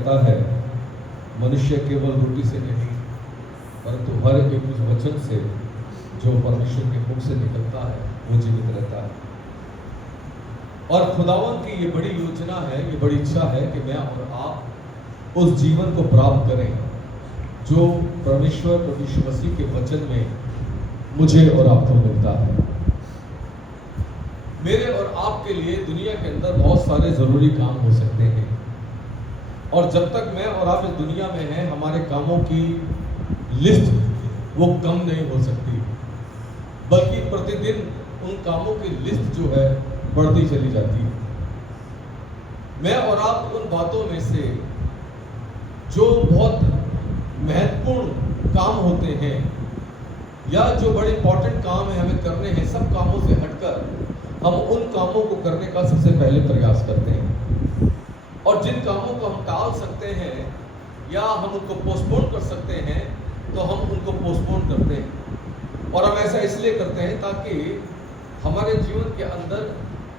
कहता है मनुष्य केवल रोटी से नहीं परंतु हर एक उस वचन से जो परमेश्वर के मुख से निकलता है वो जीवित रहता है। और खुदावन की ये बड़ी योजना है, ये बड़ी इच्छा है कि मैं और आप उस जीवन को प्राप्त करें जो परमेश्वर प्रभु यीशु मसीह के वचन में मुझे और आपको मिलता है। मेरे और आपके लिए दुनिया के अंदर बहुत सारे जरूरी काम हो सकते हैं और जब तक मैं और आप इस दुनिया में हैं हमारे कामों की लिस्ट वो कम नहीं हो सकती, बल्कि प्रतिदिन उन कामों की लिस्ट जो है बढ़ती चली जाती है। मैं और आप उन बातों में से जो बहुत महत्वपूर्ण काम होते हैं या जो बड़े इंपॉर्टेंट काम है हमें करने हैं, सब कामों से हटकर हम उन कामों को करने का सबसे पहले प्रयास करते हैं। और जिन कामों को हम टाल सकते हैं या हम उनको पोस्टपोन कर सकते हैं तो हम उनको पोस्टपोन करते हैं। और हम ऐसा इसलिए करते हैं ताकि हमारे जीवन के अंदर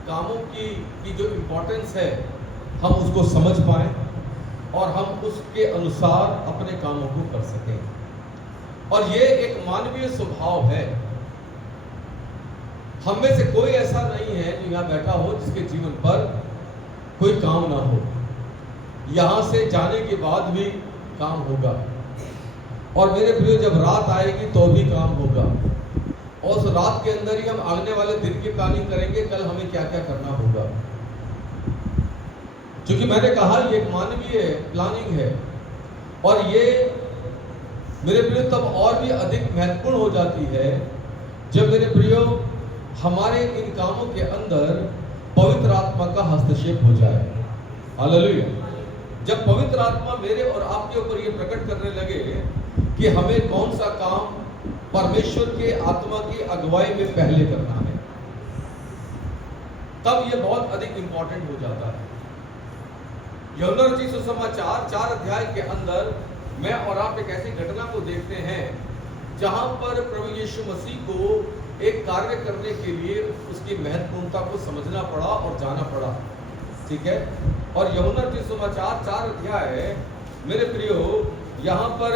कामों की जो इम्पोर्टेंस है हम उसको समझ पाएं और हम उसके अनुसार अपने कामों को कर सकें। और ये एक मानवीय स्वभाव है। हम में से कोई ऐसा नहीं है जो यहाँ बैठा हो जिसके जीवन पर कोई काम ना हो। यहाँ से जाने के बाद भी काम होगा और मेरे प्रिय जब रात आएगी तो भी काम होगा और उस रात के अंदर ही हम आने वाले दिन की प्लानिंग करेंगे, कल हमें क्या क्या करना होगा। क्योंकि मैंने कहा ये एक मानवीय प्लानिंग है और ये मेरे प्रिय तब और भी अधिक महत्वपूर्ण हो जाती है जब मेरे प्रियो हमारे इन कामों के अंदर पवित्र आत्मा का हस्तक्षेप हो जाए। हालेलुया। जब पवित्र आत्मा मेरे और आपके ऊपर ये प्रकट करने लगे कि हमें कौन सा काम परमेश्वर के आत्मा की अगुवाई में पहले करना है, तब ये बहुत अधिक इंपॉर्टेंट हो जाता है। यूहन्ना रचित सुसमाचार 4 अध्याय के अंदर मैं और आप एक ऐसी घटना को देखते हैं जहां पर प्रभु यीशु मसीह को एक कार्य करने के लिए उसकी महत्वपूर्णता को समझना पड़ा और जाना पड़ा। ठीक है। और यूहन्ना रचित सुसमाचार 4 अध्याय मेरे प्रियो यहाँ पर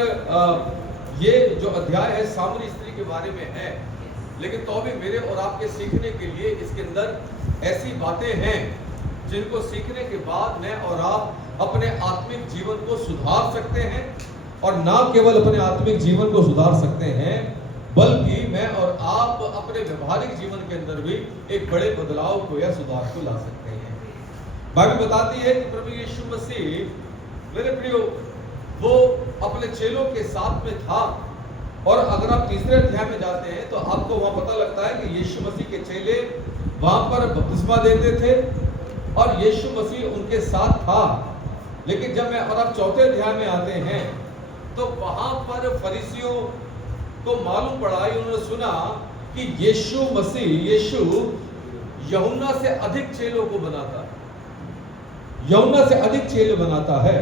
ये जो अध्याय है सामरी स्त्री के बारे में है, लेकिन तो भी मेरे और आपके सीखने के लिए इसके अंदर ऐसी बातें हैं जिनको सीखने के बाद मैं और आप अपने आत्मिक जीवन को सुधार सकते हैं और ना केवल अपने आत्मिक जीवन को सुधार सकते हैं बल्कि मैं और आप अपने व्यवहारिक जीवन के अंदर भी एक बड़े बदलाव को या सुधार को ला सकते हैं। बाइबल बताती है कि प्रभु यीशु मसीह मेरे प्रियो वो अपने चेलों के साथ में था और अगर आप तीसरे अध्याय में जाते हैं तो आपको वहां पता लगता है कि यीशु मसीह के चेले वहां पर बपतिस्मा देते थे और यीशु मसीह उनके साथ था। लेकिन जब मैं और आप चौथे अध्याय में आते हैं तो वहां पर फरीसियों को मालूम पड़ा, उन्होंने सुना कि यीशु यूहन्ना से अधिक चेलों को बनाता है, यूहन्ना से अधिक चेले बनाता है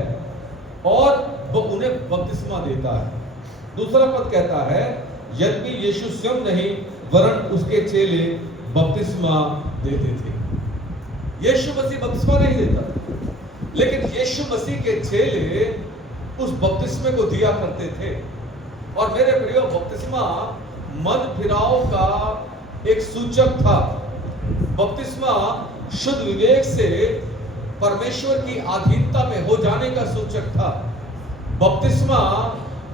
और वो उन्हें बपतिस्मा देता है। दूसरा पद कहता है यद्यपि यीशु स्वयं नहीं वरन उसके चेले बपतिस्मा देते थे। यीशु मसीह बपतिस्मा नहीं देता, लेकिन यीशु मसीह के चेले उस बपतिस्मे को दिया करते थे। और मेरे प्रियो बपतिस्मा मन फिराव का एक सूचक था। बपतिस्मा शुद्ध विवेक से परमेश्वर की अधीनता में हो जाने का सूचक था। बपतिस्मा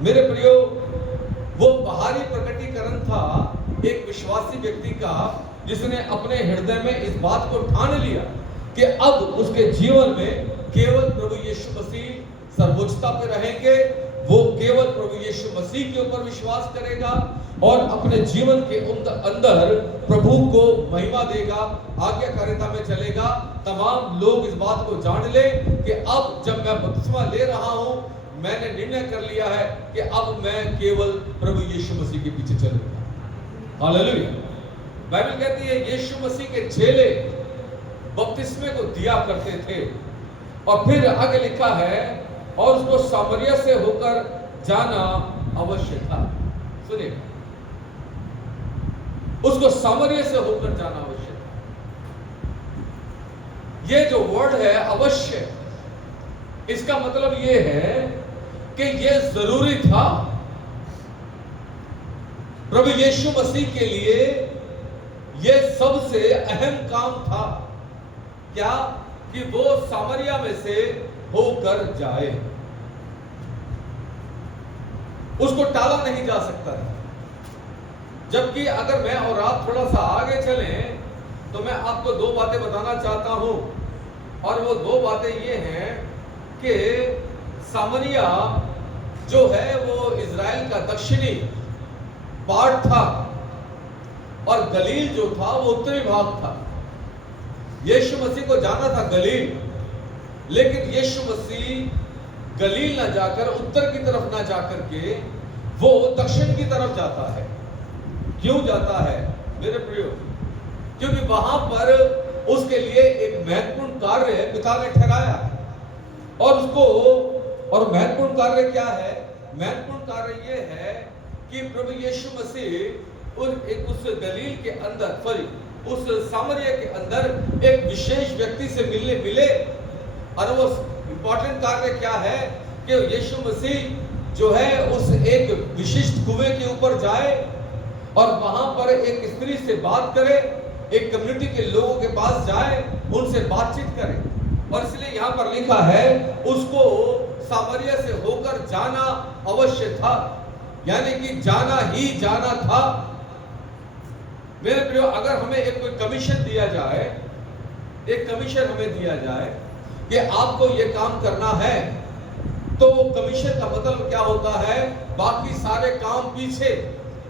मेरे प्रियो वो बाहरी प्रकटीकरण था एक विश्वासी व्यक्ति का जिसने अपने हृदय में इस बात को ठान लिया कि अब उसके जीवन में केवल प्रभु यीशु मसीह सर्वोच्चता पे रहेंगे। वो केवल प्रभु यीशु मसीह के ऊपर विश्वास करेगा और अपने जीवन के अंदर प्रभु को महिमा देगा, आज्ञाकारिता में चलेगा। तमाम लोग इस बात को जान ले कि अब जब मैं बपतिस्मा ले रहा हूं मैंने निर्णय कर लिया है कि अब मैं केवल प्रभु यीशु मसीह के पीछे चलूंगा। हालेलुया। बाइबल कहती है यीशु मसीह के चेले बपतिस्मे को दिया करते थे और फिर आगे लिखा है और उसको सामरिया से होकर जाना अवश्य था। सुनिए, उसको सामरिया से होकर जाना अवश्य था। ये जो वर्ड है अवश्य, इसका मतलब यह है कि यह जरूरी था प्रभु यीशु मसीह के लिए। यह सबसे अहम काम था क्या कि वो सामरिया में से होकर जाए। उसको टाला नहीं जा सकता है। जबकि अगर मैं और आप थोड़ा सा आगे चलें तो मैं आपको दो बातें बताना चाहता हूं, और वो दो बातें ये हैं कि सामरिया जो है वो इज़राइल का दक्षिणी पार्ट था और गलील जो था वो उत्तरी भाग था। यीशु मसीह को जाना था गलील, लेकिन यीशु मसीह गलील ना जाकर उत्तर की तरफ ना जाकर के वो दक्षिण की तरफ जाता है। क्यों जाता है मेरे प्रियो? क्योंकि वहां पर उसके लिए एक महत्वपूर्ण कार्य पिता ने ठहराया और महत्वपूर्ण कार्य क्या है? महत्वपूर्ण कार्य यह है कि प्रभु यीशु मसीह उस गलील के अंदर उस सामरिया के अंदर एक विशेष व्यक्ति से मिले। और वो इंपॉर्टेंट कार्य क्या है कि यीशु मसीह जो है उस एक विशिष्ट कुएं के ऊपर जाए और वहां पर एक स्त्री से बात करे, एक कम्युनिटी के लोगों के पास जाए, उनसे बातचीत करे। और इसलिए यहां पर लिखा है उसको सामरिया से होकर जाना अवश्य था, यानी कि जाना ही जाना था। मेरे प्रियो, अगर हमें एक कोई कमीशन दिया जाए, एक कमीशन हमें दिया जाए कि आपको यह काम करना है, तो कमीशन का मतलब क्या होता है? बाकी सारे काम पीछे,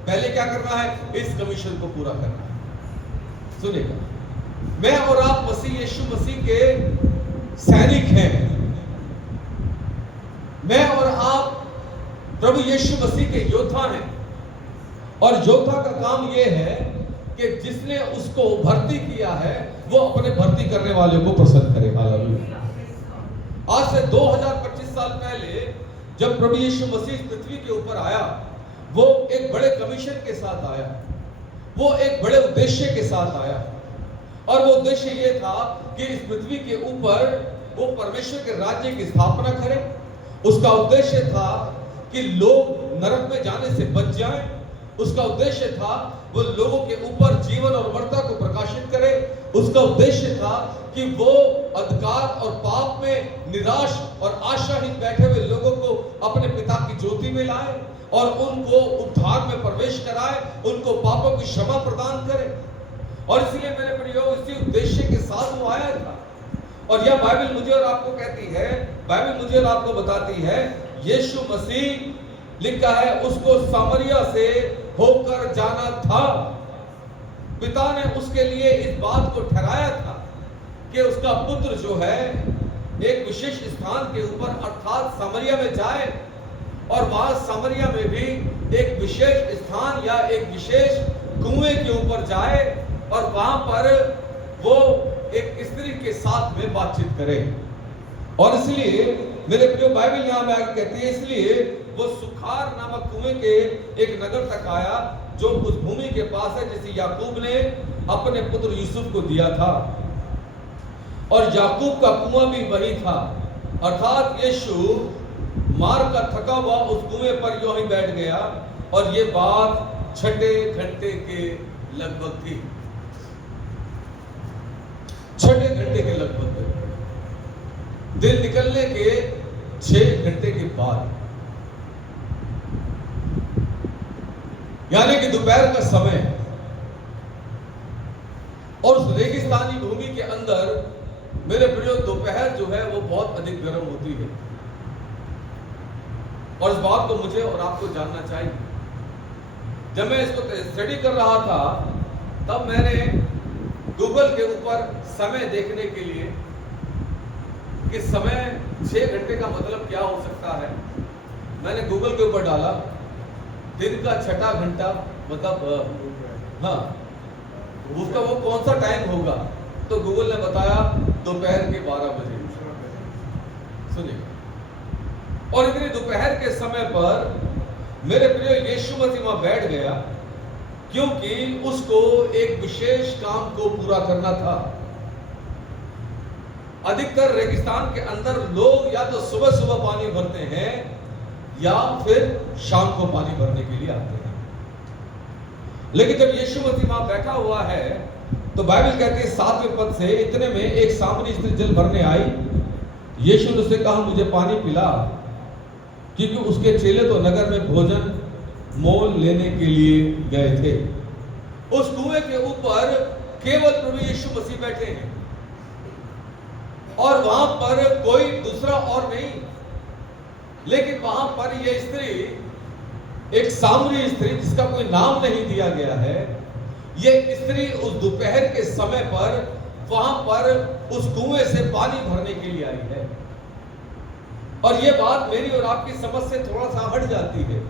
पहले क्या करना है? इस कमीशन को पूरा करना है। सुनिएगा, मैं और आप मसीह यीशु मसीह के सैनिक हैं। मैं और आप प्रभु यीशु मसीह के योद्धा हैं, और योद्धा का काम यह है कि जिसने उसको भर्ती किया है वो अपने भर्ती करने वाले को प्रसन्न करे। हालेलुया। आज से 2025 साल पहले जब प्रभु यीशु मसीह पृथ्वी के ऊपर आया, वो एक बड़े कमीशन के साथ आया, वो एक बड़े उद्देश्य के साथ आया। और वो उद्देश्य ये था कि इस पृथ्वी के ऊपर वो परमेश्वर के राज्य की स्थापना करे। उसका उद्देश्य था कि लोग नरक में जाने से बच जाएं। उसका उद्देश्य था वो लोगों के ऊपर जीवन और मरता को प्रकाशित करे। उसका उद्देश्य था कि वो अंधकार और पाप में निराश और आशाहीन बैठे हुए लोगों को अपने पिता की ज्योति में लाए और उनको उद्धार में प्रवेश कराए, उनको पापों की क्षमा प्रदान करे। और इसलिए मेरे प्रियो, इसी उद्देश्य के साथ वो आया था। और यह बाइबल मुझे और आपको कहती है, बाइबल मुझे और आपको बताती है, यीशु मसीह लिखा है उसको सामरिया से होकर जाना था। पिता ने उसके लिए इस बात को ठहराया था कि उसका पुत्र जो है एक विशेष स्थान के ऊपर अर्थात सामरिया में जाए, और वहां सामरिया में भी एक विशेष स्थान या एक विशेष कुएं के ऊपर जाए और वहां पर वो एक स्त्री के साथ में बातचीत करे। और इसलिए मेरे प्रिय, बाइबल यहां में आगे कहती है, इसलिए वो सुखार नामक कुएं के एक नगर तक आया जो उस भूमि के पास है जिसे याकूब ने अपने पुत्र यूसुफ को दिया था। और याकूब का कुआं भी वही था, अर्थात यीशु मार का थका हुआ उस कुएं पर यूं ही बैठ गया। और ये बात 6 घंटे के लगभग थी, 6 घंटे के लगभग, दिन निकलने के 6 घंटे के बाद, यानी कि दोपहर का समय। और उस रेगिस्तानी भूमि के अंदर मेरे प्रियो, दोपहर जो है वो बहुत अधिक गर्म होती है। और इस बात को मुझे और आपको जानना चाहिए। जब मैं इसको स्टडी कर रहा था तब मैंने गूगल के ऊपर समय देखने के लिए कि समय 6 घंटे का मतलब क्या हो सकता है, मैंने गूगल के ऊपर डाला दिन का 6ठा घंटा मतलब हाँ उसका वो कौन सा टाइम होगा, तो गूगल ने बताया दोपहर के 12 बजे। सुनिए, और इतने दोपहर के समय पर मेरे प्रिय यीशु मसीह वहां बैठ गया, क्योंकि उसको एक विशेष काम को पूरा करना था। अधिकतर रेगिस्तान के अंदर लोग या तो सुबह सुबह पानी भरते हैं या फिर शाम को पानी भरने के लिए आते हैं। लेकिन जब यीशु मसीह वहां बैठा हुआ है तो बाइबल कहती है 7वें पद से, इतने में एक सामरी स्त्री जल भरने आई। यीशु ने उससे कहा, मुझे पानी पिला, क्योंकि उसके चेले तो नगर में भोजन मोल लेने के लिए गए थे। उस कुएं के ऊपर केवल प्रभु यीशु मसीह बैठे हैं और वहां पर कोई दूसरा और नहीं। लेकिन वहां पर यह स्त्री, एक सामरी स्त्री जिसका कोई नाम नहीं दिया गया है, यह स्त्री उस दोपहर के समय पर वहां पर उस कुएं से पानी भरने के लिए आई है। और यह बात मेरी और आपकी समझ से थोड़ा सा हट जाती है।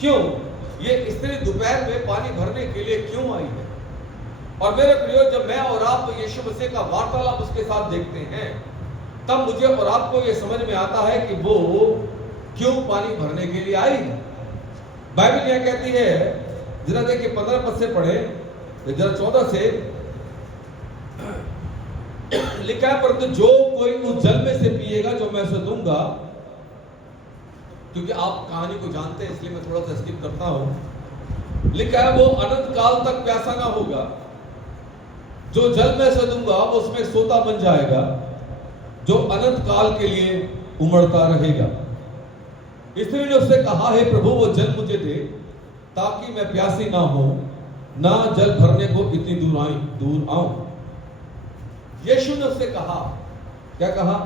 क्यों? यह स्त्री दोपहर में पानी भरने के लिए क्यों आई है? और मेरे प्रियो, जब मैं और आप यीशु मसीह का वार्तालाप उसके साथ देखते हैं, तब मुझे और आपको यह समझ में आता है कि वो क्यों पानी भरने के लिए आई है। बाइबल यह कहती है, जरा देखिए 15 पद से पढ़े, जरा 14 से लिखा है, परंतु जो कोई उस जल में से पिएगा जो मैं उसे दूंगा, क्योंकि आप कहानी को जानते हैं इसलिए मैं थोड़ा सा स्किप करता हूं। लिखा है, वो अनंत काल तक प्यासा ना होगा। जो जल में से दूंगा वो उसमें सोता बन जाएगा, जो अनंत काल के लिए उमड़ता रहेगा। स्त्री ने उससे कहा, हे प्रभु, वो जल मुझे दे ताकि मैं प्यासी ना हो, ना जल भरने को इतनी दूर आऊं। यीशु ने उससे कहा, क्या कहा?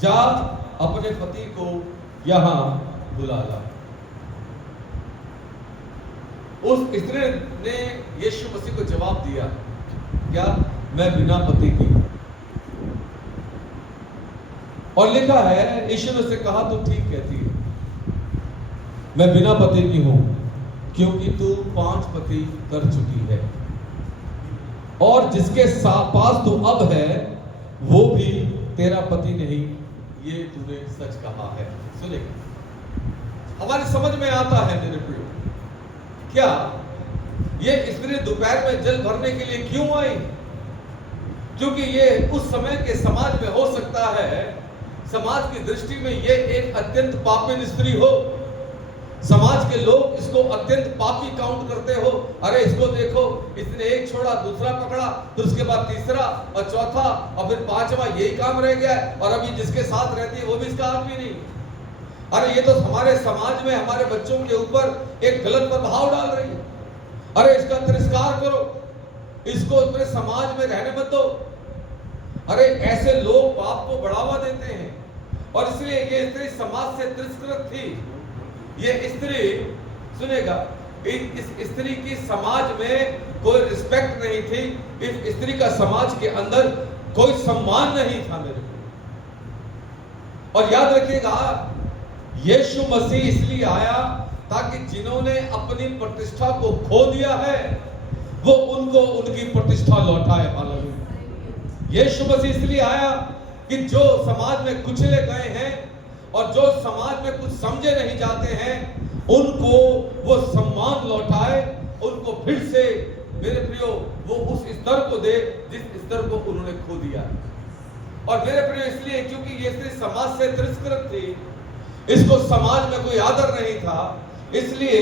जा अपने पति को यहां बुला ला। उस स्त्री ने यीशु मसीह को जवाब दिया, क्या? मैं बिना पति की। और लिखा है, यीशु ने उससे कहा, तू ठीक कहती है, मैं बिना पति की हूं, क्योंकि तू 5 पति कर चुकी है, और जिसके पास तू अब है वो भी तेरा पति नहीं, ये तूने सच कहा है। सुने, हमारी समझ में आता है मेरे प्रियो, क्या ये स्त्री दोपहर में जल भरने के लिए क्यों आई? क्योंकि ये उस समय के समाज में हो सकता है, समाज की दृष्टि में ये एक अत्यंत पापी स्त्री हो। समाज के लोग इसको अत्यंत पापी काउंट करते हो। अरे इसको देखो, इसने एक छोड़ा, दूसरा पकड़ा, फिर उसके बाद तीसरा और चौथा और फिर 5वां, यही काम रह गया है, और अभी जिसके साथ रहती है वो भी इसका आदमी नहीं। अरे ये तो हमारे समाज में हमारे बच्चों के ऊपर एक गलत प्रभाव डाल रही है। अरे इसका तिरस्कार करो, इसको अपने समाज में रहने मत दो। अरे ऐसे लोग पाप को बढ़ावा देते हैं, और इसलिए ये स्त्री समाज से तिरस्कृत थी। ये स्त्री, सुनेगा, इस स्त्री की समाज में कोई रिस्पेक्ट नहीं थी। इस स्त्री का समाज के अंदर कोई सम्मान नहीं था मेरे को। और याद रखिएगा, यीशु मसीह इसलिए आया ताकि जिन्होंने अपनी प्रतिष्ठा को खो दिया है वो उनको उनकी प्रतिष्ठा लौटाए। हालेलुया। यीशु मसीह इसलिए आया कि जो समाज में कुचले गए हैं और जो समाज में कुछ समझे नहीं जाते हैं, उनको वो सम्मान लौटाए, उनको फिर से मेरे प्रियो वो उस स्तर को दे जिस स्तर को उन्होंने खो दिया। और मेरे प्रियो इसलिए क्योंकि ये स्त्री समाज से तिरस्कृत थी, इसको समाज में कोई आदर नहीं था, इसलिए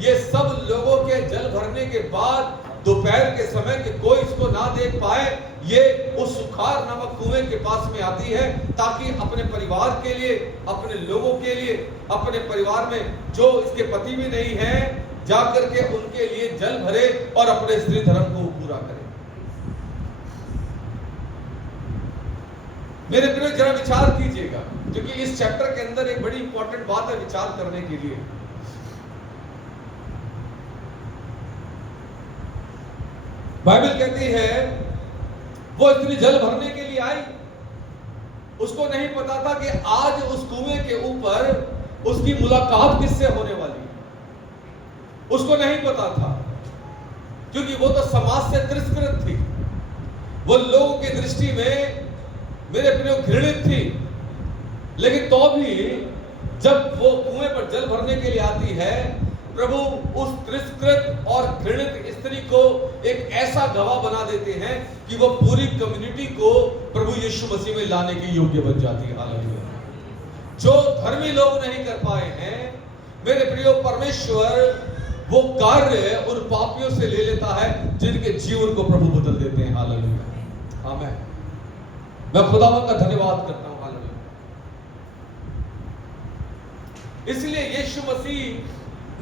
ये सब लोगों के जल भरने के बाद दोपहर के समय के कोई इसको ना देख पाए, ये उस सुखार नामक कुएं के पास में आती है ताकि अपने परिवार के लिए, अपने लोगों के लिए, अपने परिवार में जो इसके पति भी नहीं है, जाकर के उनके लिए जल भरे और अपने स्त्री धर्म को पूरा करे। मेरे प्रिय जरा विचार कीजिएगा, क्योंकि इस चैप्टर के अंदर एक बड़ी इंपॉर्टेंट बात है विचार करने के लिए। बाइबल कहती है वो स्त्री जल भरने के लिए आई। उसको नहीं पता था कि आज उस कुएं के ऊपर उसकी मुलाकात किससे होने वाली है। उसको नहीं पता था, क्योंकि वो तो समाज से तिरस्कृत थी, वो लोगों की दृष्टि में मेरे प्रिय घृणित थी। लेकिन तो भी जब वो कुएं पर जल भरने के लिए आती है, प्रभु उस तिरस्कृत और घृणित स्त्री को एक ऐसा गवाह बना देते हैं कि वो पूरी कम्युनिटी को प्रभु यीशु मसीह में लाने के योग्य बन जाती है। हालेलुया। जो धर्मी लोग नहीं कर पाए हैं, मेरे प्रियो, परमेश्वर वो कार्य उन पापियों से ले लेता है जिनके जीवन को प्रभु बदल देते हैं। हालेलुया। आमीन। मैं खुदावंद का धन्यवाद करता हूं। हालेलुया। इसलिए यीशु मसीह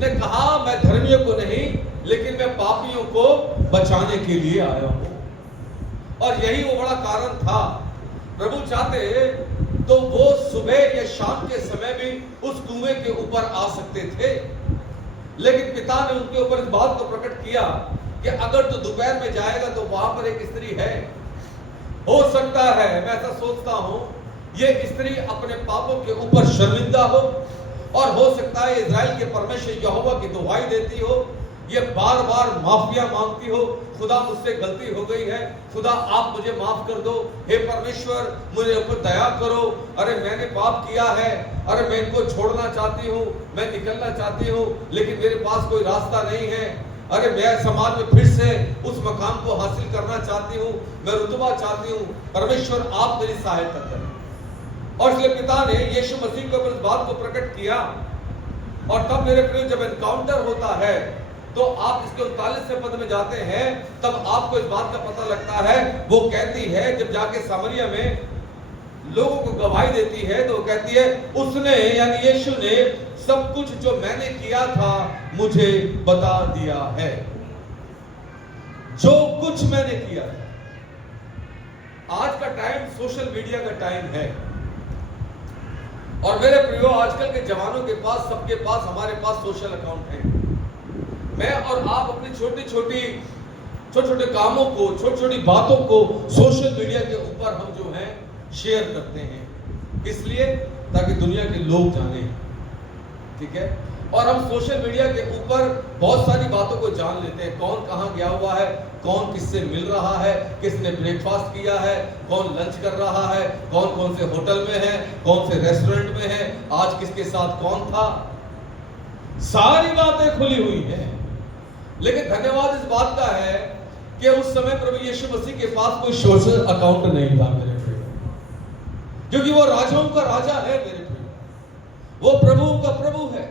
ने कहा, मैं धर्मियों को नहीं लेकिन मैं पापियों को बचाने के लिए आया हूं। और यही वो बड़ा कारण था। प्रभु चाहते तो वो सुबह या शाम के समय भी उस कुएं के ऊपर आ सकते थे, लेकिन पिता ने उनके ऊपर इस बात को प्रकट किया कि अगर तो दोपहर में जाएगा तो वहां पर एक स्त्री है। हो सकता है, मैं ऐसा सोचता हूं, ये स्त्री अपने पापों के ऊपर शर्मिंदा हो, और हो सकता है इजराइल के परमेश्वर यहोवा की दुहाई देती हो, ये बार बार माफिया मांगती हो, खुदा मुझसे गलती हो गई है, खुदा आप मुझे माफ कर दो, हे परमेश्वर मुझे ऊपर दया करो, अरे मैंने पाप किया है, अरे मैं इनको छोड़ना चाहती हूँ, मैं निकलना चाहती हूँ, लेकिन मेरे पास कोई रास्ता नहीं है, अरे मैं समाज में फिर से उस मकाम को हासिल करना चाहती हूँ, मैं रुतबा चाहती हूँ, परमेश्वर आप मेरी सहायता करें। और इसलिए पिता ने यीशु मसीह को इस बात को प्रकट किया। और तब मेरे प्रिय, जब एनकाउंटर होता है तो आप इसके 39वें पद में जाते हैं, तब आपको इस बात का पता लगता है। वो कहती है, जब जाके सामरिया में लोगों को गवाही देती है, तो कहती है, उसने यानी यीशु ने सब कुछ जो मैंने किया था मुझे बता दिया है। जो कुछ मैंने किया था। आज का टाइम सोशल मीडिया का टाइम है, और मेरे प्रियो, आजकल के जवानों के पास, सबके पास, हमारे पास सोशल अकाउंट है। मैं और आप अपनी छोटे छोटे कामों को, छोटी छोटी बातों को सोशल मीडिया के ऊपर हम जो है शेयर करते हैं, इसलिए ताकि दुनिया के लोग जाने। ठीक है। और हम सोशल मीडिया के ऊपर बहुत सारी बातों को जान लेते हैं, कौन कहां गया हुआ है, कौन किससे मिल रहा है, किसने ब्रेकफास्ट किया है, कौन लंच कर रहा है, कौन कौन से होटल में है, कौन से रेस्टोरेंट में है, आज किसके साथ कौन था, सारी बातें खुली हुई हैं। लेकिन धन्यवाद इस बात का है कि उस समय प्रभु यीशु मसीह के पास कोई सोशल अकाउंट नहीं था मेरे प्रिय, क्योंकि वो राजाओं का राजा है मेरे प्रिय, वो प्रभुओं का प्रभु है।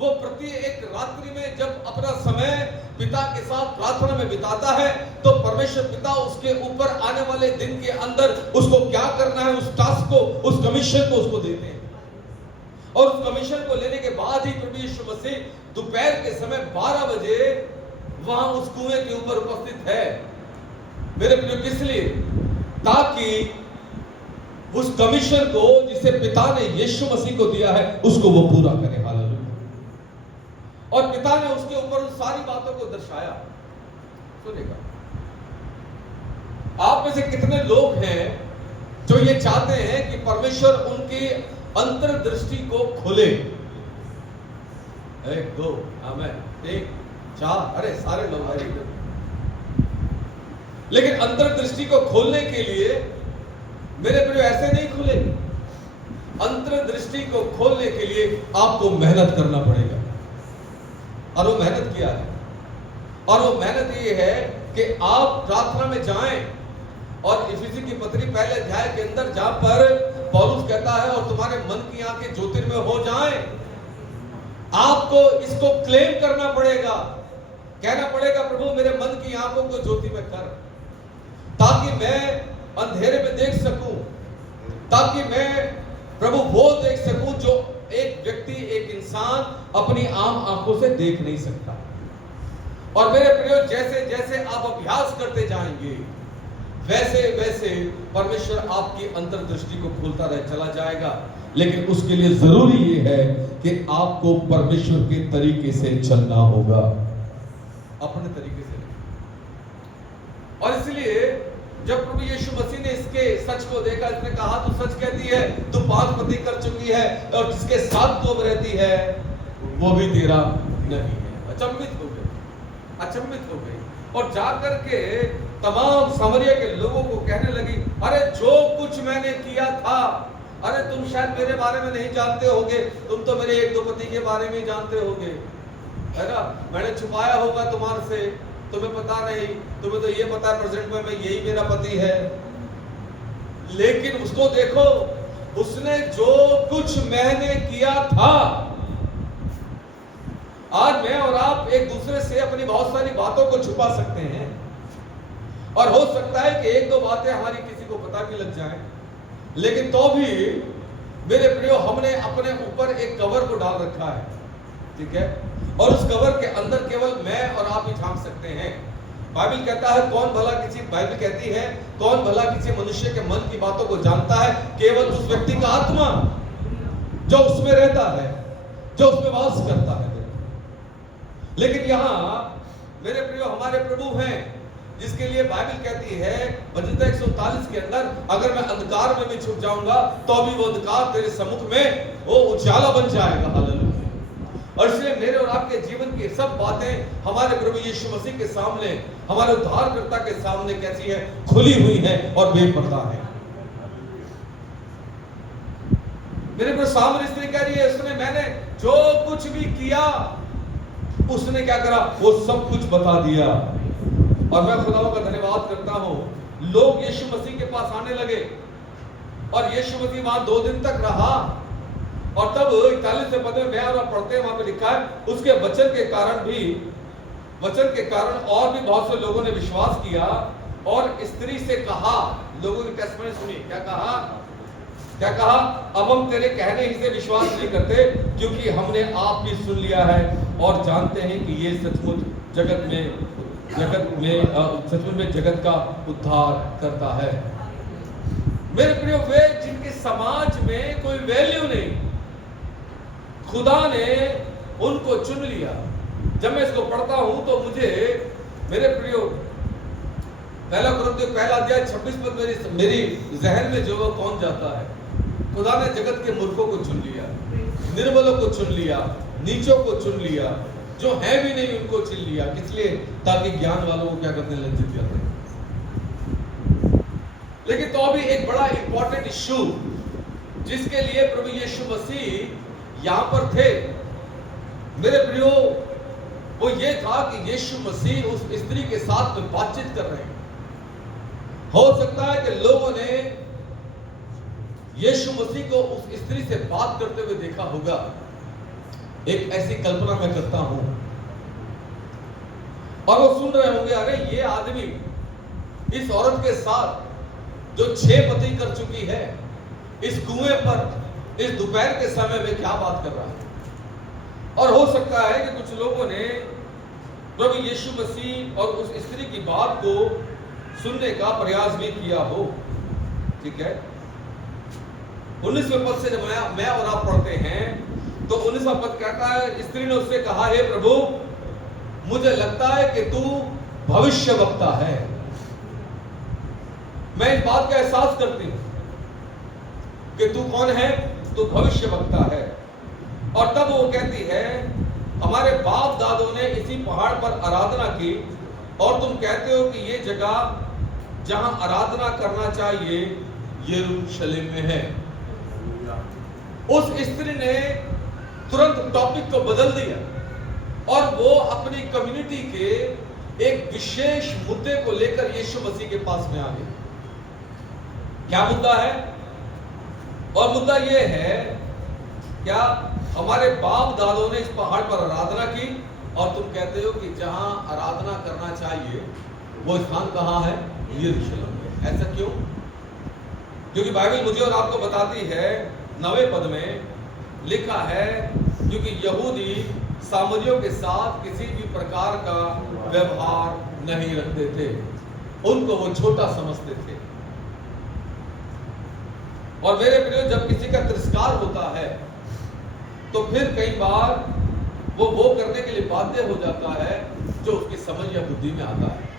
वो प्रति एक रात्रि में जब अपना समय पिता के साथ प्रार्थना में बिताता है, तो परमेश्वर पिता उसके ऊपर आने वाले दिन के अंदर उसको क्या करना है, उस टास्क को, उस कमीशन को उसको देते हैं। और उस कमीशन को लेने के बाद ही प्रभु यीशु मसीह दोपहर के समय 12 बजे वहां उस कुएं के ऊपर उपस्थित है मेरे प्रिय। किस लिए? ताकि उस कमीशन को जिसे पिता ने यीशु मसीह को दिया है उसको वो पूरा करे। हालेलुया। और पिता ने उसके ऊपर उन सारी बातों को दर्शाया। सुनेगा, आप में से कितने लोग हैं जो ये चाहते हैं कि परमेश्वर उनकी अंतर्दृष्टि को खोले? 1 2 आमीन, 3 4, अरे सारे लोग भाई। लेकिन अंतर्दृष्टि को खोलने के लिए मेरे प्रिय ऐसे नहीं खुलेगी। अंतर्दृष्टि को खोलने के लिए आपको मेहनत करना पड़ेगा, और वो मेहनत किया है। और वो मेहनत ये है कि आप प्रार्थना में जाएं, और इफिसी की पत्री पहले अध्याय के अंदर जहां पर पौलुस कहता है, और तुम्हारे मन की आंखें ज्योतिर्मय हो जाएं, आपको इसको क्लेम करना पड़ेगा, कहना पड़ेगा, प्रभु मेरे मन की आंखों को ज्योतिर्मय कर, ताकि मैं अंधेरे में देख सकूं, ताकि मैं प्रभु वो देख सकूं जो एक व्यक्ति, एक इंसान अपनी आम आंखों से देख नहीं सकता। और मेरे प्रियो, जैसे जैसे आप अभ्यास करते जाएंगे, वैसे वैसे परमेश्वर आपकी अंतर्दृष्टि को खोलता रह चला जाएगा। लेकिन उसके लिए जरूरी ये है कि आपको परमेश्वर के तरीके से चलना होगा, अपने तरीके से। और इसलिए जब प्रभु यीशु मसीह ने इसके सच को देखा, इसने कहा तू सच कहती है, तू 5 पति कर चुकी है, और जिसके साथ तू अब रहती है वो भी तेरा नहीं है। अचंभित हो गई और जाकर के तमाम सामरिया के लोगों को कहने लगी, अरे जो कुछ मैंने किया था, अरे तुम शायद मेरे बारे में नहीं जानते होगे, तुम तो मेरे 1 2 पति के बारे में जानते होगे, है ना, मैंने छुपाया होगा तुम्हारे से, तुम्हें पता नहीं, तुम्हें तो ये पता है प्रेजेंट में मैं यही मेरा पति है। लेकिन उसको देखो, उसने जो कुछ मैंने किया था। आज मैं और आप एक दूसरे से अपनी बहुत सारी बातों को छुपा सकते हैं, और हो सकता है कि एक दो बातें हमारी किसी को पता भी लग जाएं, लेकिन तो भी मेरे प्रियो हमने अपने ऊपर एक कवर को डाल रखा है, ठीक है, और उस कवर के अंदर केवल मैं और आप ही झांक सकते हैं। बाइबल कहता है कौन भला किसी बाइबल कहती है कौन भला किसी मनुष्य के मन की बातों को जानता है, केवल उस व्यक्ति का आत्मा जो उसमें रहता है, जो उसमें वास करता है। लेकिन यहां मेरे प्रियो हमारे प्रभु हैं, जिसके लिए बाइबल कहती है भजन 139 के अंदर, अगर मैं अंधकार में भी छुप जाऊंगा तो भी वो अंधकार तेरे सम्मुख में वो उजाला बन जाएगा। हालेलुया। और इसलिए मेरे और आपके जीवन की सब बातें हमारे प्रभु यीशु मसीह के सामने, हमारे उद्धारकर्ता के सामने कैसी है, खुली हुई है और बेपर्दा है। मेरे प्रभु सामने स्त्री कह रही है, उसने मैंने जो कुछ भी किया, उसने क्या करा, वो सब कुछ बता दिया। और मैं खुदाओं का धन्यवाद करता हूं, लोग यीशु मसीह के पास आने लगे और यीशु मसीह वहां 2 दिन तक रहा, और तब 41 पद में मैं और आप पढ़ते हैं, वहां पे लिखा है उसके वचन के कारण और भी बहुत से लोगों ने विश्वास किया। और स्त्री से कहा, लोगों की टेस्टमनी सुनी, क्या कहा, अब हम तेरे कहने ही से विश्वास नहीं करते, क्योंकि हमने आप भी सुन लिया है और जानते हैं कि ये सचमुच जगत में जगत का उद्धार करता है। मेरे प्रियो, वे जिनके समाज में कोई वैल्यू नहीं, खुदा ने उनको चुन लिया। जब मैं इसको पढ़ता हूं तो मुझे मेरे प्रियो पहला कुरिन्थियों पहला अध्याय 26 पद मेरी जहन में जो वो कौन जाता है। खुदा ने जगत के मूर्खों को चुन लिया, निर्बलों को चुन लिया, नीचों को चुन लिया, जो है भी नहीं उनको चुन लिया, इसलिए ताकि ज्ञान वालों को क्या करते, लज्जित करते। लेकिन तो अभी एक बड़ा इंपॉर्टेंट इश्यू जिसके लिए प्रभु यीशु मसीह यहां पर थे मेरे प्रियो, वो ये था कि यीशु मसीह उस स्त्री के साथ में बातचीत कर रहे हैं। हो सकता है कि लोगों ने यीशु मसीह को उस स्त्री से बात करते हुए देखा होगा। एक ऐसी कल्पना मैं करता हूं, और वो सुन रहे होंगे, अरे ये आदमी इस औरत के साथ जो 6 पति कर चुकी है, इस कुएं पर इस दोपहर के समय में क्या बात कर रहा है। और हो सकता है कि कुछ लोगों ने प्रभु यीशु मसीह और उस स्त्री की बात को सुनने का प्रयास भी किया हो, ठीक है। 19वें पद से जब मैं और आप पढ़ते हैं तो 19वां पद कहता है, स्त्री ने उससे कहा, हे प्रभु, मुझे लगता है कि तू भविष्यवक्ता है। मैं इस बात का एहसास करती हूं कि तू कौन है, तू भविष्यवक्ता है। और तब वो कहती है, हमारे बाप दादों ने इसी पहाड़ पर आराधना की, और तुम कहते हो कि ये जगह जहां आराधना करना चाहिए यरूशलेम में है। उस स्त्री ने तुरंत टॉपिक को बदल दिया और वो अपनी कम्युनिटी के एक विशेष मुद्दे को लेकर यीशु मसीह के पास में आ गई। क्या मुद्दा है? और मुद्दा यह है, क्या हमारे बाप दादों ने इस पहाड़ पर आराधना की, और तुम कहते हो कि जहां आराधना करना चाहिए वो स्थान कहां है, यरूशलेम में। ऐसा क्यों? क्योंकि बाइबल मुझे और आपको बताती है, 9वें पद में लिखा है, क्योंकि यहूदी सामरियों के साथ किसी भी प्रकार का व्यवहार नहीं रखते थे, उनको वो छोटा समझते थे। और मेरे प्रियो, जब किसी का तिरस्कार होता है तो फिर कई बार वो करने के लिए बाध्य हो जाता है जो उसकी समझ या बुद्धि में आता है।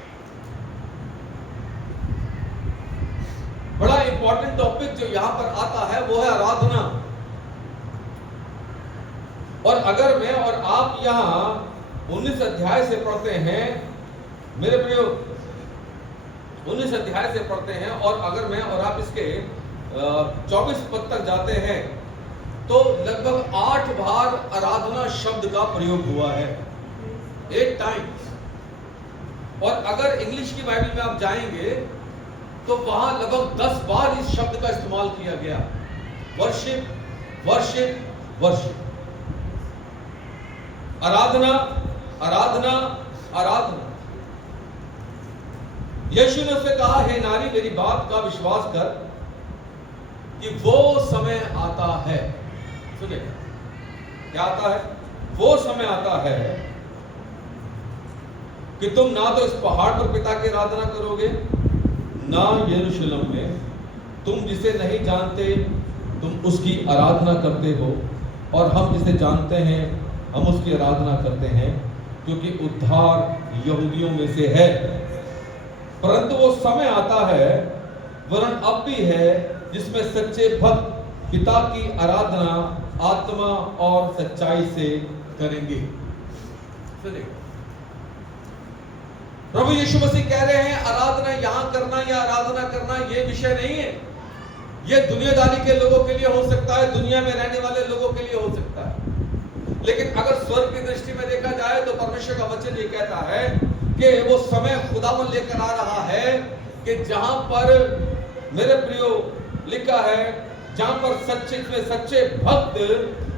बड़ा इंपॉर्टेंट टॉपिक जो यहां पर आता है वो है आराधना। और अगर मैं और आप यहां 19 अध्याय से पढ़ते हैं, मेरे प्रियो 19 अध्याय से पढ़ते हैं, और अगर मैं और आप इसके 24 पद तक जाते हैं तो लगभग 8 बार आराधना शब्द का प्रयोग हुआ है। 8 टाइम्स। और अगर इंग्लिश की बाइबल में आप जाएंगे तो वहां लगभग 10 बार इस शब्द का इस्तेमाल किया गया, वर्शिप वर्शिप वर्शिप, आराधना आराधना आराधना। यीशु ने उससे कहा, हे नारी मेरी बात का विश्वास कर कि वो समय आता है, सुने क्या आता है, वो समय आता है कि तुम ना तो इस पहाड़ पर पिता की आराधना करोगे, ना यरूशलेम में तुम जिसे नहीं जानते तुम उसकी आराधना करते हो, और हम जिसे जानते हैं हम उसकी आराधना करते हैं, क्योंकि उद्धार यहूदियों में से है। परंतु वो समय आता है, वरन अब भी है, जिसमें सच्चे भक्त पिता की आराधना आत्मा और सच्चाई से करेंगे। प्रभु यीशु मसीह कह रहे हैं आराधना यहां करना या आराधना करना ये विषय नहीं है। ये दुनियादारी के लोगों के लिए हो सकता है, दुनिया में रहने वाले लोगों के लिए हो सकता है, लेकिन अगर स्वर्ग की दृष्टि में देखा जाए तो परमेश्वर का वचन ये कहता है कि वो समय खुदावन लेकर आ रहा है कि जहां पर मेरे प्रियो लिखा है, जहां पर सच्चे भक्त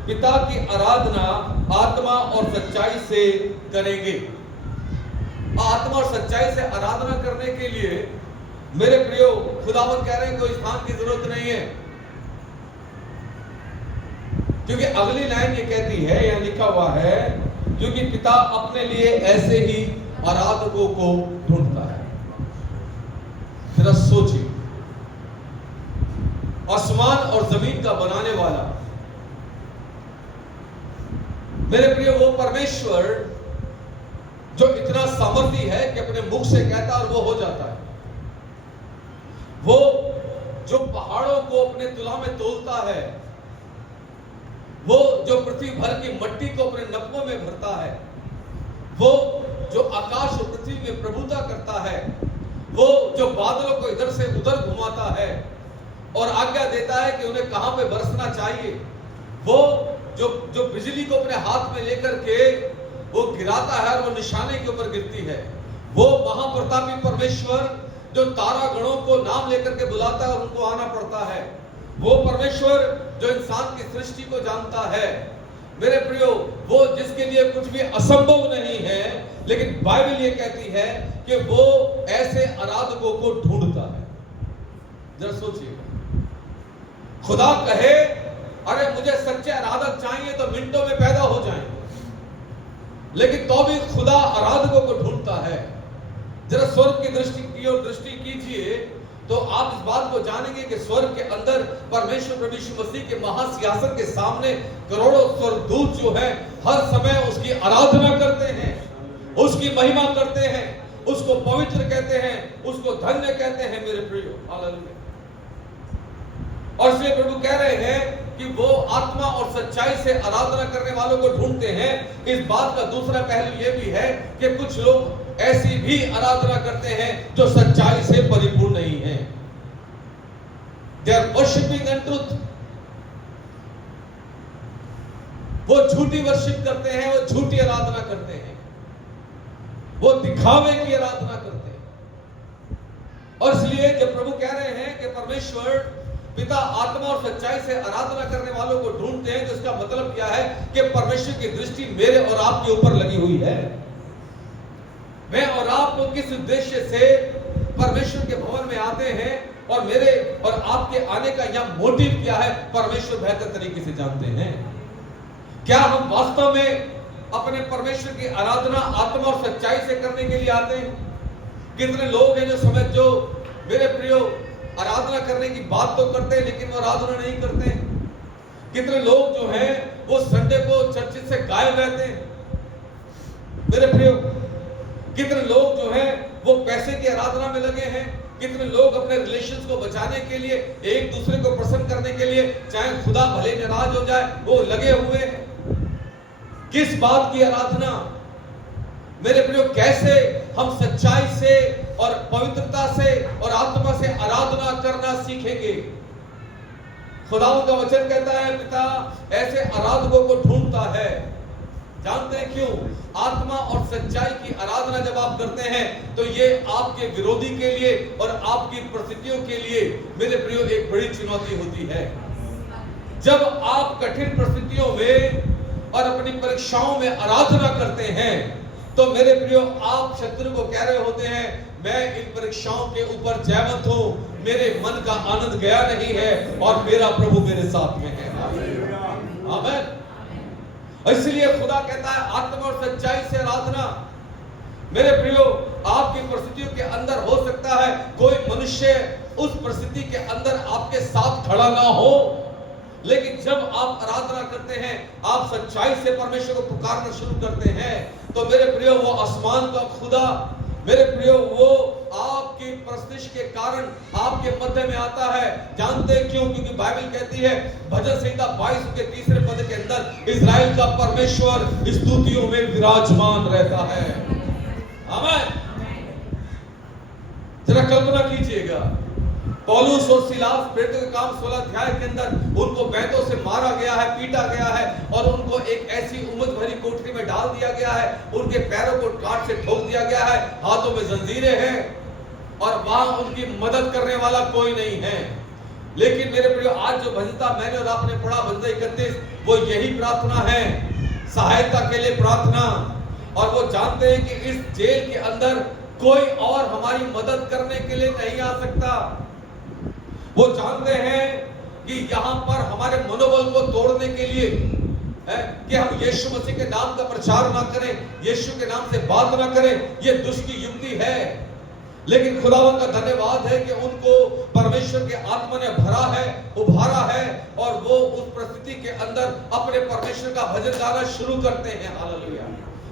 पिता की आराधना आत्मा और सच्चाई से करेंगे। आत्मा और सच्चाई से आराधना करने के लिए मेरे प्रियो खुदावन कह रहे हैं कोई स्थान की जरूरत नहीं है, क्योंकि अगली लाइन ये कहती है, यहां लिखा हुआ है, क्योंकि पिता अपने लिए ऐसे ही आराधकों को ढूंढता है। जरा सोचिए, आसमान और जमीन का बनाने वाला मेरे प्रिय वो परमेश्वर जो इतना सामर्थी है कि अपने मुख से कहता और वो हो जाता है, वो जो पहाड़ों को अपने तुला में तोलता है, वो जो पृथ्वी भर की मट्टी को अपने नब्बों में भरता है, वो जो आकाश और पृथ्वी में प्रभुता करता है, वो जो बादलों को इधर से उधर घुमाता है और आज्ञा देता है कि उन्हें कहां पे बरसना चाहिए, वो जो बिजली को अपने हाथ में लेकर के वो गिराता है और वो निशाने के ऊपर गिरती है, वो महाप्रतापी परमेश्वर जो तारा गणों को नाम लेकर के बुलाता है और उनको आना पड़ता है, वो परमेश्वर जो इंसान की सृष्टि को जानता है, मेरे प्रियो वो जिसके लिए कुछ भी असंभव नहीं है, लेकिन बाइबल ये कहती है कि वो ऐसे आराधकों को ढूंढता है। जरा सोचिएगा, खुदा कहे अरे मुझे सच्चे आराधक चाहिए तो मिनटों में पैदा हो जाएंगे, लेकिन तो भी खुदा आराधकों को ढूंढता है। जरा स्वर्ग की दृष्टि की ओर दृष्टि कीजिए तो आप इस बात को जानेंगे कि स्वर्ग के अंदर परमेश्वर प्रभु यीशु मसीह के महासिंहासन के सामने करोड़ों स्वर्गदूत जो हैं हर समय उसकी आराधना करते हैं, उसकी महिमा करते हैं, उसको पवित्र कहते हैं, उसको धन्य कहते हैं। मेरे प्रियो हालेलुया। और इसलिए प्रभु कह रहे हैं कि वो आत्मा और सच्चाई से आराधना करने वालों को ढूंढते हैं। इस बात का दूसरा पहलू यह भी है कि कुछ लोग ऐसी भी आराधना करते हैं जो सच्चाई से परिपूर्ण नहीं है। They are worshiping untruth। वो झूठी वर्शिप करते हैं, वो झूठी आराधना करते हैं, वो दिखावे की आराधना करते हैं। और इसलिए जब प्रभु कह रहे हैं कि परमेश्वर पिता आत्मा और सच्चाई से आराधना करने वालों को ढूंढते हैं, तो इसका मतलब क्या है कि परमेश्वर की दृष्टि मेरे और आपके ऊपर लगी हुई है। मैं और आप लोग किस उद्देश्य से परमेश्वर के भवन में आते हैं और मेरे और आपके आने का यह मोटिव क्या है, परमेश्वर बेहतर तरीके से जानते हैं। क्या हम वास्तव में अपने परमेश्वर की आराधना आत्मा और सच्चाई से करने के लिए आते हैं? कितने लोग हैं जो मेरे प्रियो आराधना करने की बात तो करते हैं लेकिन वो आराधना नहीं करते हैं। कितने लोग जो हैं वो संडे को चर्च से गायब रहते हैं। मेरे प्रियो कितने लोग जो हैं वो पैसे की आराधना में लगे हैं। कितने लोग अपने रिलेशंस को बचाने के लिए, एक दूसरे को प्रसन्न करने के लिए, चाहे खुदा भले नाराज हो जाए, वो लगे हुए हैं। किस बात की आराधना? मेरे प्रियो कैसे हम सच्चाई से और पवित्रता से और आत्मा से आराधना करना सीखेंगे? खुदा का वचन कहता है पिता ऐसे आराधकों को ढूंढता है। जानते हैं क्यों? आत्मा और सच्चाई की आराधना जब आप करते हैं तो ये आपके विरोधी के लिए और आपकी परिस्थितियों के लिए मेरे प्रियो एक बड़ी चुनौती होती है। जब आप कठिन परिस्थितियों में और अपनी परीक्षाओं में आराधना करते हैं तो मेरे प्रियो आप शत्रु को कह रहे होते हैं, मैं इन परीक्षाओं के ऊपर जयवंत हूं, मेरे मन का आनंद गया नहीं है और मेरा प्रभु मेरे साथ में है। आमीन। इसलिए खुदा कहता है आत्मा और सच्चाई से आराधना। मेरे प्रियो आपकी परिस्थितियों के अंदर हो सकता है कोई मनुष्य उस परिस्थिति के अंदर आपके साथ खड़ा ना हो, लेकिन जब आप आराधना करते हैं, आप सच्चाई से परमेश्वर को पुकारना शुरू करते हैं, तो मेरे प्रियो वो आसमान का खुदा, मेरे प्रियो वो आपकी परिस्थिति के कारण आपके मध्य में आता है। जानते हैं क्यों? क्योंकि बाइबल कहती है भजन संहिता 22 के 3 पद के अंदर इजराइल का परमेश्वर स्तुतियों में विराजमान रहता है। आमीन। जरा कल्पना कीजिएगा, पौलुस और सिलास प्रेरितों के काम 16 अध्याय के अंदर उनको बैंतों से मारा गया है, पीटा गया है और उनको एक ऐसी उम्मत भरी कोठरी में डाल दिया गया है, उनके पैरों को काट से ठोक दिया गया है, हाथों में जंजीरें हैं और वहां उनकी मदद करने वाला कोई नहीं है। लेकिन मेरे प्रियो आज जो भजनता मैंने और आपने पढ़ा भजन 31, वो यही प्रार्थना है, सहायता के लिए प्रार्थना। और वो जानते हैं कि इस जेल के अंदर कोई और हमारी मदद करने के लिए नहीं आ सकता। वो जानते हैं कि यहां पर हमारे मनोबल को तोड़ने के लिए है कि हम यीशु मसीह के नाम का प्रचार ना करें, यीशु के नाम से बात ना करें, ये दुष्ट की युक्ति है। लेकिन खुदावन का धन्यवाद है कि उनको परमेश्वर के आत्मा ने भरा है, उभारा है और वो उस परिस्थिति के अंदर अपने परमेश्वर का भजन गाना शुरू करते हैं। हालेलुया।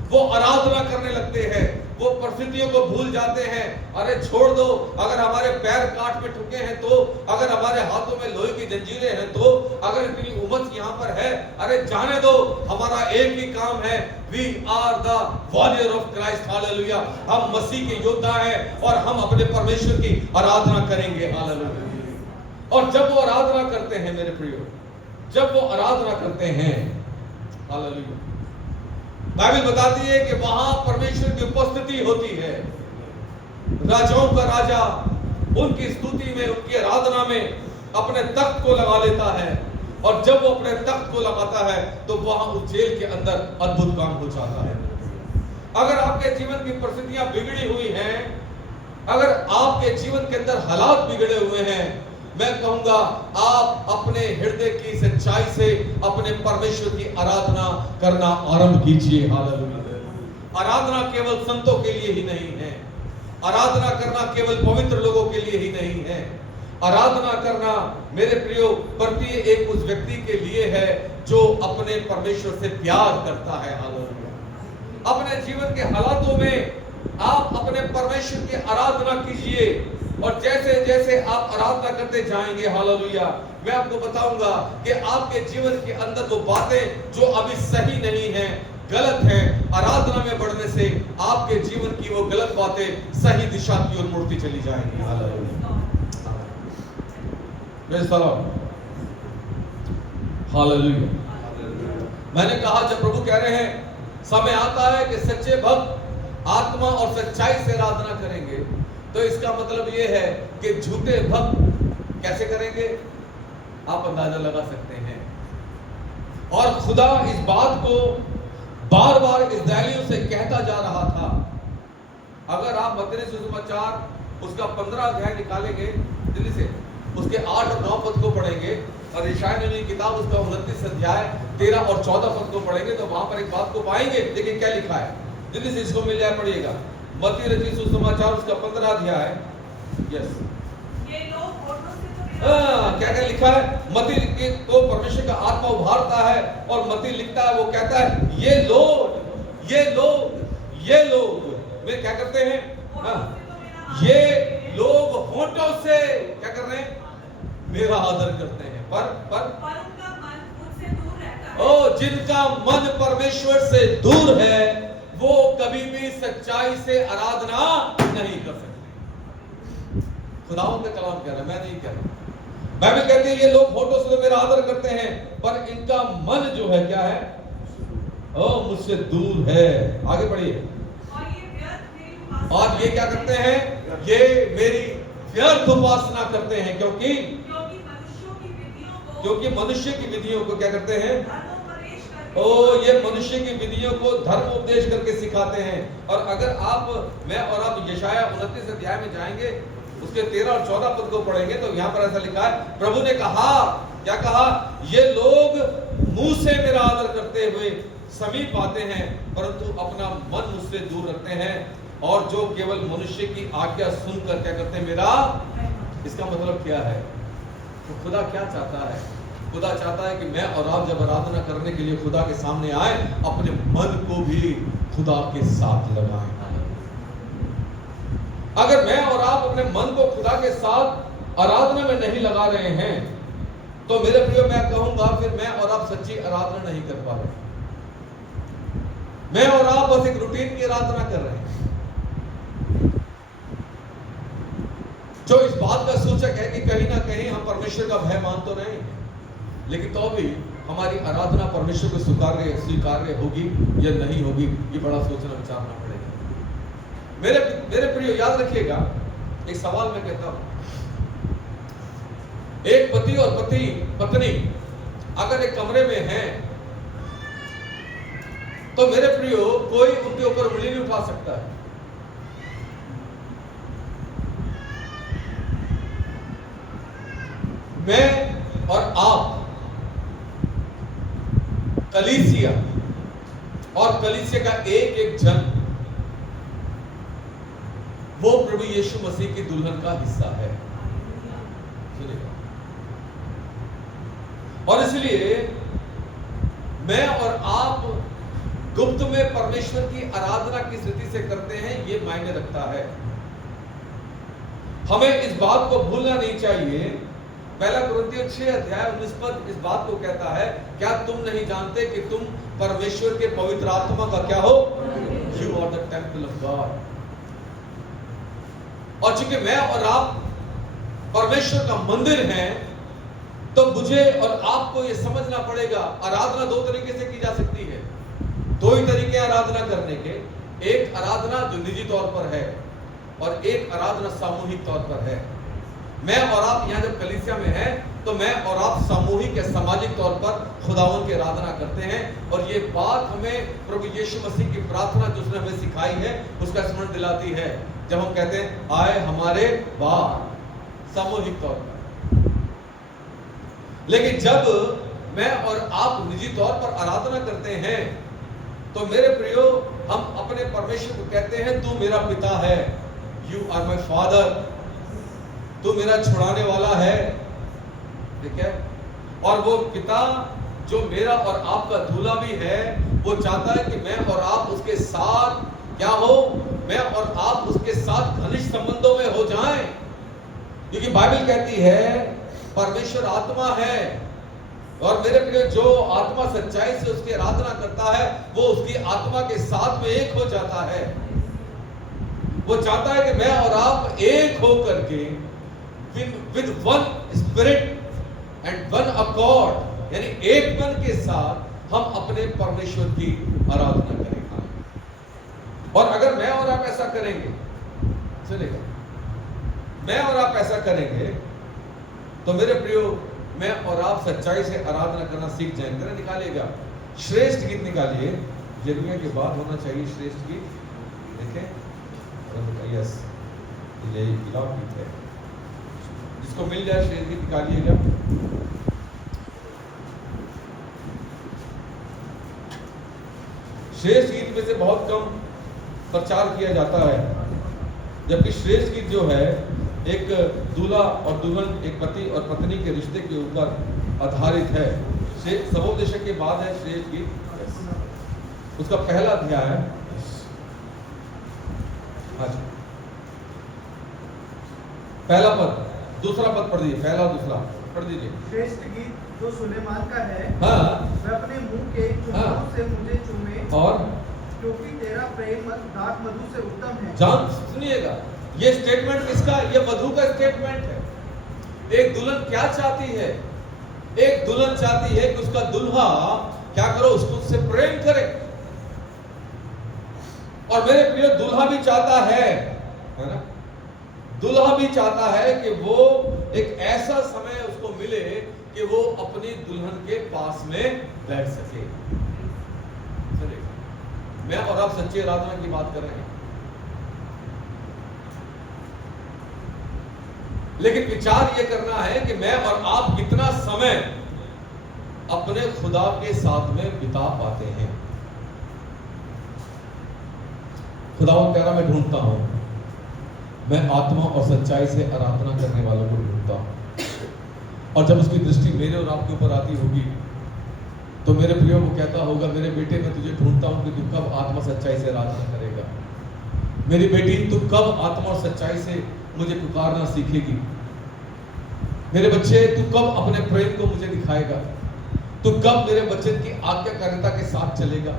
वो आराधना करने लगते हैं, वो परिस्थितियों को भूल जाते हैं। अरे छोड़ दो, अगर हमारे पैर काट में ठुके हैं तो, अगर हमारे हाथों में लोहे की जंजीरें हैं तो, अगर इतनी उम्मत यहाँ पर है, अरे जाने दो, हमारा एक ही काम है, we are the warrior of Christ. Hallelujah. हम मसीह के योद्धा हैं और हम अपने परमेश्वर की आराधना करेंगे। हालेलुया। और जब वो आराधना करते हैं मेरे प्रियो, जब वो आराधना करते हैं, हालेलुया, बाइबल बताती है कि वहां परमेश्वर की उपस्थिति होती है। राजाओं का राजा उनकी स्तुति में, उनकी आराधना में अपने तख्त को लगा लेता है और जब वो अपने तख्त को लगाता है तो वहां उस जेल के अंदर अद्भुत काम हो जाता है। अगर आपके जीवन की परिस्थितियां बिगड़ी हुई हैं, अगर आपके जीवन के अंदर हालात बिगड़े हुए हैं, मैं कहूंगा आप अपने हृदय की सच्चाई से अपने परमेश्वर की आराधना करना आरंभ कीजिए। हालेलुया। आराधना केवल संतों के लिए ही नहीं है, आराधना करना केवल पवित्र लोगों के लिए ही नहीं है। आराधना करना मेरे प्रियो प्रति एक उस व्यक्ति के लिए है जो अपने परमेश्वर से प्यार करता है। हालेलुया। अपने जीवन के हालातों में आप अपने परमेश्वर की आराधना कीजिए और जैसे जैसे आप आराधना करते जाएंगे, हालेलुया, मैं आपको बताऊंगा कि आपके जीवन के अंदर वो बातें जो अभी सही नहीं हैं, गलत हैं, आराधना में बढ़ने से आपके जीवन की वो गलत बातें सही दिशा की ओर मुड़ती चली जाएंगी। हालेलुया। हालेलुया। मैंने कहा जब प्रभु कह रहे हैं समय आता है कि सच्चे भक्त आत्मा और सच्चाई से आराधना करेंगे, तो इसका मतलब यह है कि झूठे भक्त कैसे करेंगे आप अंदाजा लगा सकते हैं। और खुदा इस बात को बार बार इस्राएलियों से कहता जा रहा था। अगर आप मत्ती सुसमाचार उसका 15 अध्याय निकालेंगे दिल्ली से, उसके 8 और 9 पद को पढ़ेंगे और यशायाह नबी की किताब उसका 29 अध्याय 13 और 14 पद को पढ़ेंगे तो वहां पर एक बात को पाएंगे। देखिए क्या लिखा है, दिल्ली से इसको मिल जाए, पढ़िएगा। मत्ती रचित सुसमाचार उसका 15 अध्याय। यस, ये लोग होठों से तो क्या क्या लिखा है? मत्ती को परमेश्वर का आत्मा उभारता है और मत्ती लिखता है, वो कहता है ये लोग ये लोग ये लोग वे क्या करते हैं? ये लोग होठों से क्या कर रहे हैं? मेरा आदर करते हैं, पर उनका मन मुझसे दूर रहता है। ओ, जिनका मन परमेश्वर से दूर है वो कभी भी सच्चाई से आराधना नहीं कर सकते। खुदावंद का कलाम कह रहा है, मैं नहीं कह रहा। बाइबल कहती है ये लोग होठों से तो मेरा आदर करते हैं पर इनका मन जो है क्या है? ओ मुझसे दूर है। आगे बढ़िए। और ये व्यर्थ मेरी उपासना और ये क्या करते हैं? ये मेरी व्यर्थ उपासना करते हैं, क्योंकि मनुष्य की विधियों को क्या करते हैं? धर्मोपदेश करके ओ ये मनुष्य की विधियों को धर्म उपदेश करके सिखाते हैं। और अगर मैं और आप यशाया 29 अध्याय में जाएंगे, उसके 13 और 14 पद को पढ़ेंगे, तो यहाँ पर ऐसा लिखा है, प्रभु ने कहा, क्या कहा? ये लोग मुंह से मेरा आदर करते हुए समीप आते हैं, परंतु अपना मन मुझसे दूर रखते हैं, और जो केवल मनुष्य की आज्ञा सुनकर क्या करते हैं? मेरा। इसका मतलब क्या है? तो खुदा क्या चाहता है? खुदा चाहता है कि मैं और आप जब आराधना करने के लिए खुदा के सामने आए, अपने मन को भी खुदा के साथ लगाएं। अगर मैं और आप अपने मन को खुदा के साथ आराधना में नहीं लगा रहे हैं, तो मेरे प्रियो मैं कहूंगा फिर मैं और आप सच्ची आराधना नहीं कर पा रहे। मैं और आप बस एक रूटीन की आराधना कर रहे हैं, जो इस बात का सूचक है कि कहीं ना कहीं हम परमेश्वर का भय मान तो रहे हैं, लेकिन तो भी हमारी आराधना परमेश्वर को स्वीकार्य होगी या नहीं होगी, ये बड़ा सोचना विचारना पड़ेगा। मेरे प्रियो याद रखिएगा, एक सवाल मैं कहता हूं, एक पति और पत्नी अगर एक कमरे में हैं, तो मेरे प्रियो कोई उनके ऊपर उंगली नहीं उठा सकता है। मैं और आप कलीसिया, और कलीसिया का एक एक जन वो प्रभु यीशु मसीह की दुल्हन का हिस्सा है। सुनिएगा, और इसलिए मैं और आप गुप्त में परमेश्वर की आराधना किस रीति से करते हैं, ये मायने रखता है। हमें इस बात को भूलना नहीं चाहिए। पहला कुरिन्थियों 6 अध्याय 19 पद इस बात को कहता है, क्या तुम नहीं जानते कि तुम परमेश्वर के पवित्र आत्मा का क्या हो? You are the temple of God. और चूंकि मैं और आप परमेश्वर का मंदिर हैं, तो मुझे और आपको यह समझना पड़ेगा, आराधना दो तरीके से की जा सकती है। दो ही तरीके आराधना करने के, एक आराधना जो निजी तौर पर है, और एक आराधना सामूहिक तौर पर है। मैं और आप यहाँ जब कलीसिया में हैं, तो मैं और आप सामूहिक या सामाजिक तौर पर खुदावन की आराधना करते हैं, और ये बात हमें प्रभु यीशु मसीह की प्रार्थना जो उसने हमें सिखाई है उसका स्मरण दिलाती है, जब हम कहते हैं आए हमारे बाप, सामूहिक तौर पर। लेकिन जब मैं और आप निजी तौर पर आराधना करते हैं, तो मेरे प्रियो हम अपने परमेश्वर को कहते हैं, तू मेरा पिता है, यू आर माई फादर, तू मेरा छुड़ाने वाला है। ठीक है? और वो पिता जो मेरा और आपका दूल्हा भी है, वो चाहता है कि मैं और आप उसके साथ क्या हो? मैं और आप उसके साथ घनिष्ठ संबंधों में हो जाएं, क्योंकि बाइबल कहती है परमेश्वर आत्मा है, और मेरे प्रिय जो आत्मा सच्चाई से उसकी आराधना करता है, वो उसकी आत्मा के साथ में एक हो जाता है। वो चाहता है कि मैं और आप एक हो करके with one spirit and one accord, यानी एक मन के साथ हम अपने परमेश्वर की आराधना करेंगे। और अगर मैं और आप ऐसा करेंगे, सुनिएगा, मैं और आप ऐसा करेंगे, तो मेरे प्रियो मैं और आप सच्चाई से आराधना करना सीख जाएंगे। जरा निकालिएगा श्रेष्ठ गीत, निकालिए, यिर्मयाह के बाद होना चाहिए श्रेष्ठ गीत। देखें, यस, ये इलाफ गीत है, जिसको मिल जाए श्रेष्ठ गीत निकालिएगा। श्रेष्ठ गीत में से बहुत कम प्रचार किया जाता है, जबकि श्रेष्ठ गीत जो है एक दूल्हा और दुल्हन, एक पति और पत्नी के रिश्ते के ऊपर आधारित है। सभोपदेशक के बाद है श्रेष्ठ गीत, उसका पहला अध्याय है। पहला पद, दूसरा पद पढ़ दीजिए, पहला दूसरा पढ़ दीजिए। श्रेष्ठ गीत जो सुलेमान का है, हाँ, वह अपने मुंह के चुम्बनों से मुझे चूमे, और क्योंकि तेरा प्रेम दाख मधु से उत्तम है। जान सुनिएगा, ये स्टेटमेंट किसका? ये मधु का स्टेटमेंट है। एक दुल्हन क्या चाहती है? एक दुल्हन चाहती है कि उसका दुल्हा क्या करो, उसको उससे प्रेम करे। और मेरे प्रिय दूल्हा भी चाहता है ना, दूल्हा भी चाहता है कि वो एक ऐसा समय उसको मिले कि वो अपनी दुल्हन के पास में बैठ सके। मैं और आप सच्ची आराधना की बात कर रहे हैं, लेकिन विचार ये करना है कि मैं और आप कितना समय अपने खुदा के साथ में बिता पाते हैं। खुदावंद प्यारा, मैं ढूंढता हूं, मैं आत्मा और सच्चाई से आराधना करने वालों को ढूंढता हूं, और जब उसकी दृष्टि मेरे और आपके ऊपर आती होगी तो मेरे प्रियो को कहता होगा, मेरे बेटे मैं तुझे ढूंढता हूं कि तू कब आत्मा सच्चाई से आराधना करेगा। मेरी बेटी तू कब आत्मा और सच्चाई से मुझे पुकारना सीखेगी। मेरे बच्चे तू कब अपने प्रेम को मुझे दिखाएगा। तू कब मेरे वचन की आज्ञाकारिता के साथ चलेगा।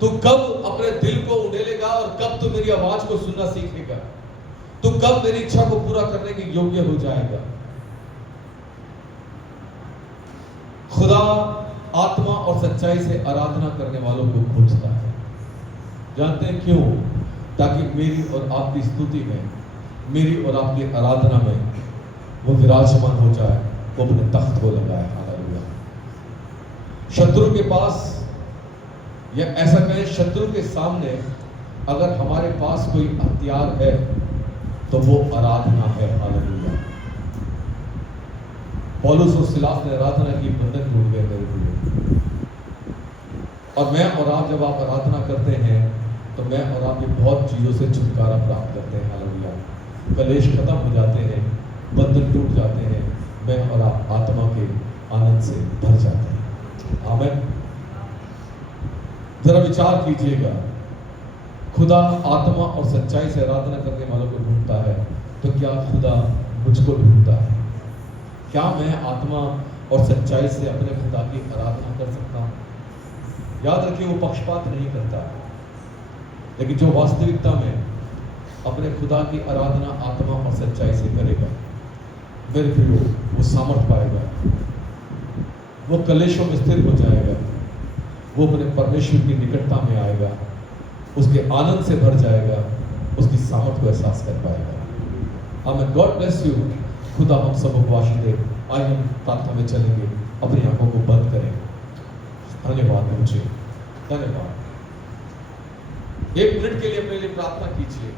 तू कब अपने दिल को उड़ेलेगा और कब तू मेरी आवाज को सुनना सीखेगा। तू कब मेरी इच्छा को पूरा करने के योग्य हो जाएगा। खुदा आत्मा और सच्चाई से आराधना करने वालों को खोजता है। जानते हैं क्यों? ताकि मेरी और आपकी स्तुति में, मेरी और आपकी आराधना में वो विराजमान हो जाए, वो अपने तख्त को लगाए। हालेलुया। शत्रु के पास, या ऐसा कहें शत्रु के सामने अगर हमारे पास कोई हथियार है तो वो आराधना है। हालेलुया। पौलुस और सिलास ने आराधना की, बंधन टूट गए मेरे प्रिय। और मैं और आप जब आप आराधना करते हैं तो मैं और आप ये बहुत चीजों से छुटकारा प्राप्त करते हैं। हालेलुया। कलेश खत्म हो जाते हैं, बंधन टूट जाते हैं, मैं और आप आत्मा के आनंद से भर जाते हैं। आमीन। जरा विचार कीजिएगा, खुदा आत्मा और सच्चाई से आराधना करने वालों को ढूंढता है, तो क्या खुदा मुझको ढूंढता है? क्या मैं आत्मा और सच्चाई से अपने खुदा की आराधना कर सकता हूं? याद रखिए, वो पक्षपात नहीं करता, लेकिन जो वास्तविकता में अपने खुदा की आराधना आत्मा और सच्चाई से करेगा, मेरे प्रियो, वो सामर्थ पाएगा, वो कलेशों में स्थिर हो जाएगा, वो अपने परमेश्वर की निकटता में आएगा, उसके आनंद से भर जाएगा, उसकी सामर्थ को एहसास कर पाएगा। आमीन। God bless you. खुदा हम सबको को आशीष दे। आइए हम प्रार्थना में चलेंगे, अपनी आंखों को बंद करें। धन्यवाद मुझे, धन्यवाद। 1 मिनट के लिए अपने लिए प्रार्थना कीजिए।